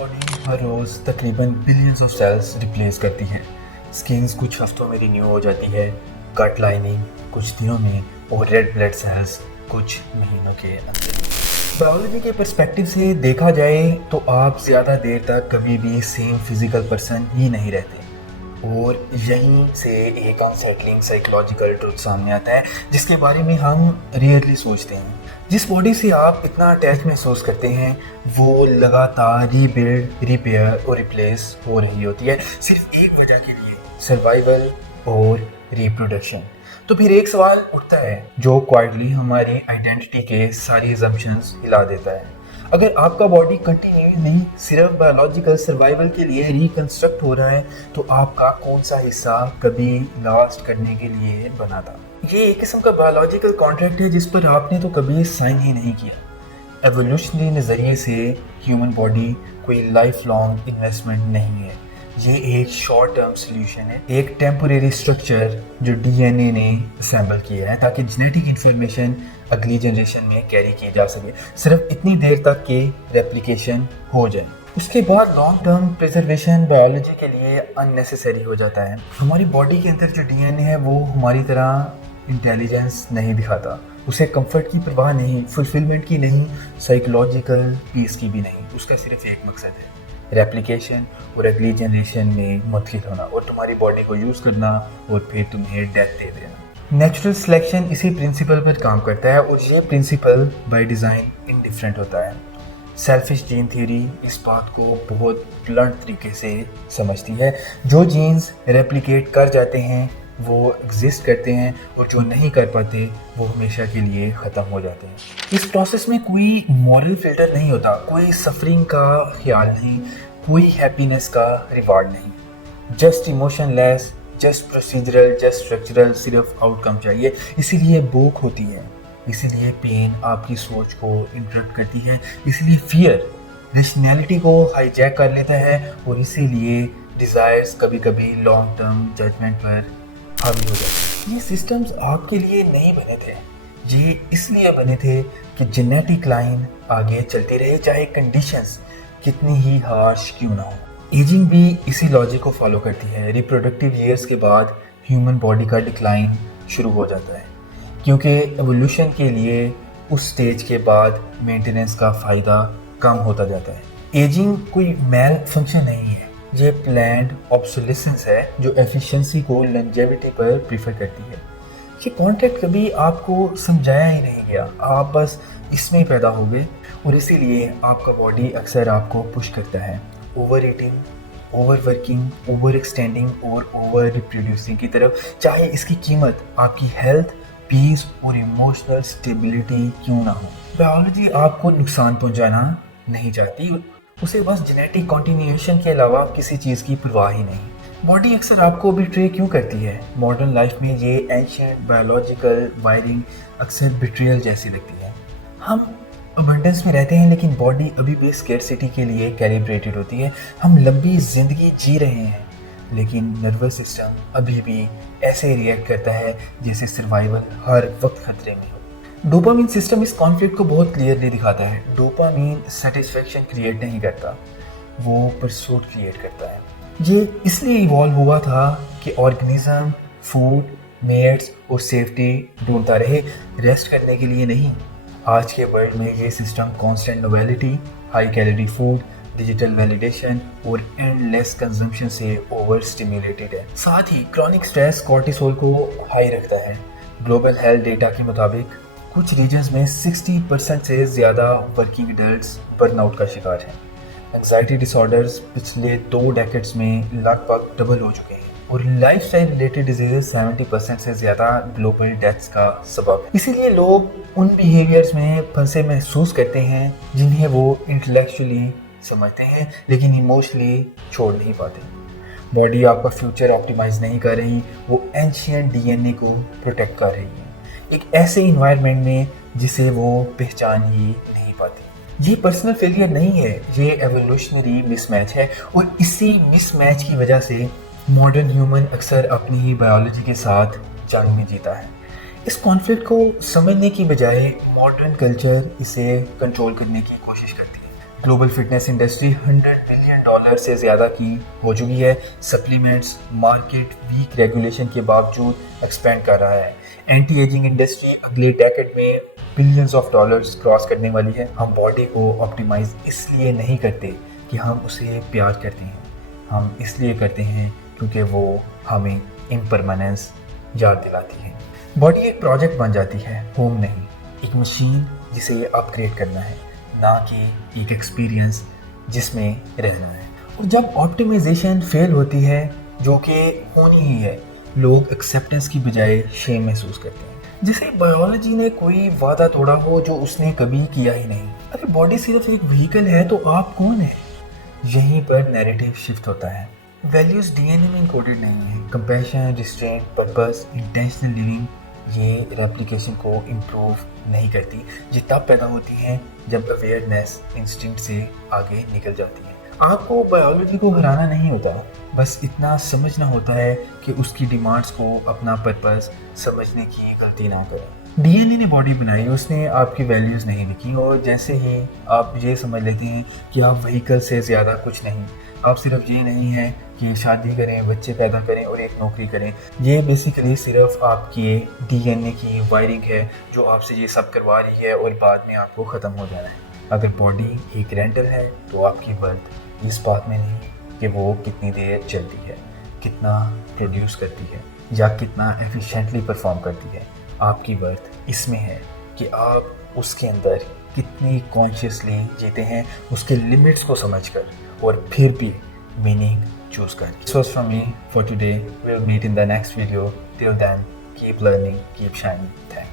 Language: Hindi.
बॉडी हर रोज़ तकरीबन बिलियंस ऑफ सेल्स रिप्लेस करती है। स्किन्स कुछ हफ्तों में रिन्यू हो जाती है, गट लाइनिंग कुछ दिनों में और रेड ब्लड सेल्स कुछ महीनों के अंदर। बायोलॉजी के पर्सपेक्टिव से देखा जाए तो आप ज़्यादा देर तक कभी भी सेम फिजिकल पर्सन ही नहीं रहते और यहीं से एक अनसेटलिंग साइकोलॉजिकल ट्रुथ सामने आता है जिसके बारे में हम रेयरली सोचते हैं। जिस बॉडी से आप इतना अटैच महसूस करते हैं वो लगातार रीबिल्ड, रिपेयर और रिप्लेस हो रही होती है सिर्फ एक वजह के लिए, सर्वाइवल और रिप्रोडक्शन। तो फिर एक सवाल उठता है जो क्वाइटली हमारी आइडेंटिटी के सारी असम्पशंस हिला देता है। अगर आपका बॉडी कंटिन्यूसली सिर्फ बायोलॉजिकल सर्वाइवल के लिए रिकंस्ट्रक्ट हो रहा है तो आपका कौन सा हिस्सा कभी लास्ट करने के लिए बना था? ये एक किस्म का बायोलॉजिकल कॉन्ट्रैक्ट है जिस पर आपने तो कभी साइन ही नहीं किया। एवोल्यूशनरी नज़रिए से ह्यूमन बॉडी कोई लाइफ लॉन्ग इन्वेस्टमेंट नहीं है, ये एक शॉर्ट टर्म सोल्यूशन है, एक टेम्पोरेरी स्ट्रक्चर जो डीएनए ने असेंबल किया है ताकि जेनेटिक इन्फॉर्मेशन अगली जनरेशन में कैरी की जा सके, सिर्फ इतनी देर तक कि रेप्लिकेशन हो जाए। उसके बाद लॉन्ग टर्म प्रिजर्वेशन बायोलॉजी के लिए अननेसेसरी हो जाता है। हमारी बॉडी के अंदर जो डीएनए है वो हमारी तरह इंटेलिजेंस नहीं दिखाता, उसे कंफर्ट की परवाह नहीं, फुलफिलमेंट की नहीं, साइकोलॉजिकल पीस की भी नहीं। उसका सिर्फ एक मकसद है, रेप्लिकेशन और अगली जनरेशन में मुंतकिल होना और तुम्हारी बॉडी को यूज़ करना और फिर तुम्हें डेथ दे देना। नेचुरल सिलेक्शन इसी प्रिंसिपल पर काम करता है और ये प्रिंसिपल बाय डिज़ाइन इनडिफरेंट होता है। सेल्फिश जीन थ्योरी इस बात को बहुत ब्लंट तरीके से समझती है। जो जीन्स रेप्लिकेट कर जाते हैं वो एग्जिस्ट करते हैं और जो नहीं कर पाते वो हमेशा के लिए ख़त्म हो जाते हैं। इस प्रोसेस में कोई मॉरल फिल्टर नहीं होता, कोई सफरिंग का ख्याल नहीं, कोई हैप्पीनेस का रिवार्ड नहीं, just emotionless, just procedural, just structural, सिर्फ आउटकम चाहिए। इसीलिए भूख होती है, इसीलिए पेन आपकी सोच को इंटरप्ट करती है, इसीलिए फियर रैशनैलिटी को हाईजैक कर लेता है और इसीलिए डिज़ायर्स कभी कभी लॉन्ग टर्म जजमेंट पर हावी हो जाते हैं। ये सिस्टम्स आपके लिए नहीं बने थे, ये इसलिए बने थे कि जेनेटिक लाइन आगे चलती रहे चाहे कंडीशंस कितनी ही हार्श क्यों ना हो। एजिंग भी इसी लॉजिक को फॉलो करती है। रिप्रोडक्टिव ईयर्स के बाद ह्यूमन बॉडी का डिक्लाइन शुरू हो जाता है क्योंकि एवोल्यूशन के लिए उस स्टेज के बाद मेंटेनेंस का फ़ायदा कम होता जाता है। एजिंग कोई मेल फंक्शन नहीं है, ये प्लान्ड ऑब्सोलेसेंस है जो एफिशिएंसी को लॉन्जेविटी पर प्रीफर करती है। ये कॉन्ट्रैक्ट कभी आपको समझाया ही नहीं गया, आप बस इसमें ही पैदा हो गए और इसीलिए आपका बॉडी अक्सर आपको पुश करता है over eating, over working, over extending और ओवर रिप्रोड्यूसिंग की तरफ, चाहे इसकी कीमत आपकी हेल्थ, पीस और इमोशनल स्टेबिलिटी क्यों ना हो। बायोलॉजी आपको नुकसान पहुंचाना नहीं चाहती, उसे बस जेनेटिक कॉन्टिन्यूएशन के अलावा किसी चीज़ की परवाह ही नहीं। बॉडी अक्सर आपको बिट्रे क्यों करती है? मॉडर्न लाइफ में ये एंशिएंट बायोलॉजिकल वायरिंग अक्सर बिट्रियल जैसी लगती है। हम अबंडेंस में रहते हैं लेकिन बॉडी अभी भी स्कैरसिटी के लिए कैलिब्रेटेड होती है। हम लंबी ज़िंदगी जी रहे हैं लेकिन नर्वस सिस्टम अभी भी ऐसे रिएक्ट करता है जैसे सर्वाइवल हर वक्त खतरे में हो। डोपामीन सिस्टम इस कॉन्फ्लिक्ट को बहुत क्लियरली दिखाता है। डोपामीन सेटिस्फेक्शन क्रिएट नहीं करता, वो परसूट क्रिएट करता है। ये इसलिए इवॉल्व हुआ था कि ऑर्गेनिज्म फूड, मेट्स और सेफ्टी ढूंढता रहे, रेस्ट करने के लिए नहीं। आज के वर्ल्ड में ये system constant novelty, high calorie food, digital validation और एंडलेस कंजम्पशन से ओवर स्टिमुलेटेड है। साथ ही क्रॉनिक स्ट्रेस कॉर्टिसोल को हाई रखता है। ग्लोबल हेल्थ डेटा के मुताबिक कुछ रीजन्स में 60% से ज़्यादा वर्किंग एडल्ट्स बर्नआउट का शिकार हैं। एंजाइटी डिसऑर्डर्स पिछले 2 डेकेड्स में लगभग डबल हो चुके हैं और लाइफस्टाइल रिलेटेड डिजीजेस 70% से ज़्यादा ग्लोबल डेथ्स का सबब है। इसीलिए लोग उन बिहेवियर्स में फंसे महसूस करते हैं जिन्हें वो इंटेलेक्चुअली समझते हैं लेकिन इमोशनली छोड़ नहीं पाते। बॉडी आपका फ्यूचर ऑप्टिमाइज नहीं कर रही, वो एंशिएंट डीएनए को प्रोटेक्ट कर रही है एक ऐसे इन्वायरमेंट में जिसे वो पहचान ही नहीं पाती। ये पर्सनल फेलियर नहीं है, ये एवोल्यूशनरी मिसमैच है और इसी मिसमैच की वजह से मॉडर्न ह्यूमन अक्सर अपनी ही बायोलॉजी के साथ जंग में जीता है। इस कॉन्फ्लिक्ट को समझने की बजाय मॉडर्न कल्चर इसे कंट्रोल करने की कोशिश करती है। ग्लोबल फिटनेस इंडस्ट्री $100 बिलियन से ज़्यादा की हो चुकी है। सप्लीमेंट्स मार्केट वीक रेगुलेशन के बावजूद एक्सपेंड कर रहा है। एंटी एजिंग इंडस्ट्री अगले डेकेड में बिलियंस ऑफ डॉलर्स क्रॉस करने वाली है। हम बॉडी को ऑप्टिमाइज इसलिए नहीं करते कि हम उसे प्यार करते हैं, हम इसलिए करते हैं क्योंकि वो हमें इम्परमानेंस याद दिलाती है। बॉडी एक प्रोजेक्ट बन जाती है, होम नहीं, एक मशीन जिसे अपग्रेड करना है, ना कि एक एक्सपीरियंस जिसमें रहना है। और जब ऑप्टिमाइजेशन फेल होती है, जो कि होनी ही है, लोग एक्सेप्टेंस की बजाय शेम महसूस करते हैं, जैसे बायोलॉजी ने कोई वादा तोड़ा हो जो उसने कभी किया ही नहीं। अगर बॉडी सिर्फ एक व्हीकल है तो आप कौन है? यहीं पर नैरेटिव शिफ्ट होता है। वैल्यूज डीएनए में इनकोडेड नहीं है। Compassion, restraint, purpose, intentional living ये रेप्लिकेशन को इम्प्रूव नहीं करती। ये तब पैदा होती हैं जब अवेयरनेस इंस्टिंक्ट से आगे निकल जाती है। आपको बायोलॉजी को हराना नहीं होता, बस इतना समझना होता है कि उसकी डिमांड्स को अपना पर्पस समझने की गलती ना करें। डीएनए ने बॉडी बनाई, उसने आपकी वैल्यूज़ नहीं लिखी। और जैसे ही आप ये समझ लेते हैं कि आप व्हीकल से ज़्यादा कुछ नहीं, आप सिर्फ ये नहीं है कि शादी करें, बच्चे पैदा करें और एक नौकरी करें, ये बेसिकली सिर्फ आपकी डीएनए की वायरिंग है जो आपसे ये सब करवा रही है और बाद में आपको ख़त्म हो जाना है। अगर बॉडी एक रेंटल है तो आपकी वर्थ इस बात में नहीं कि वो कितनी देर चलती है, कितना प्रोड्यूस करती है या कितना एफिशिएंटली परफॉर्म करती है। आपकी वर्थ इसमें है कि आप उसके अंदर कितनी कॉन्शियसली जीते हैं, उसके लिमिट्स को समझकर और फिर भी मीनिंग चूज कर। This was from me for today. We'll meet in the next video. Till then, keep learning, keep shining. Thanks.